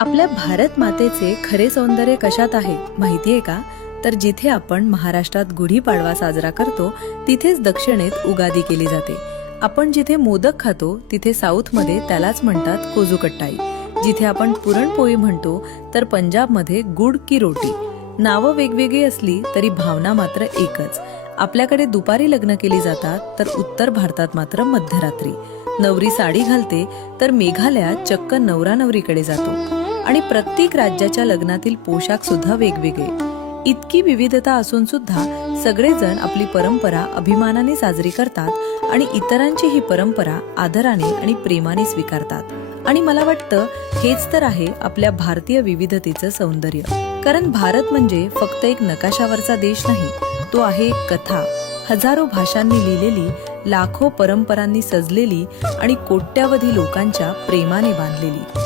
आपल्या भारत मातेचे खरे सौंदर्य कशात आहे माहितीये का? तर जिथे आपण महाराष्ट्रात गुढीपाडवा साजरा करतो तिथेच दक्षिणेत उगादी केली जाते. आपण जिथे मोदक खातो तिथे साऊथमध्ये त्यालाच म्हणतात कोजूकट्टाई. जिथे आपण पुरणपोळी म्हणतो तर पंजाबमध्ये गुड की रोटी. नावं वेगवेगळी असली तरी भावना मात्र एकच. आपल्याकडे दुपारी लग्न केली जातात तर उत्तर भारतात मात्र मध्यरात्री. नवरी साडी घालते तर मेघालयात चक्क नवरा नवरीकडे जातो. आणि प्रत्येक राज्याच्या लग्नातील पोशाख सुद्धा वेगवेगळे. इतकी विविधता असून सुद्धा सगळेजण आपली परंपरा अभिमानाने साजरी करतात आणि इतरांची ही परंपरा आदराने आणि प्रेमाने स्वीकारतात. आणि मला वाटतं हेच तर आहे आपल्या भारतीय विविधतेचं सौंदर्य. कारण भारत म्हणजे फक्त एक नकाशावरचा देश नाही, तो आहे एक कथा, हजारो भाषांनी लिहिलेली, लाखो परंपरांनी सजलेली आणि कोट्यावधी लोकांच्या प्रेमाने बांधलेली.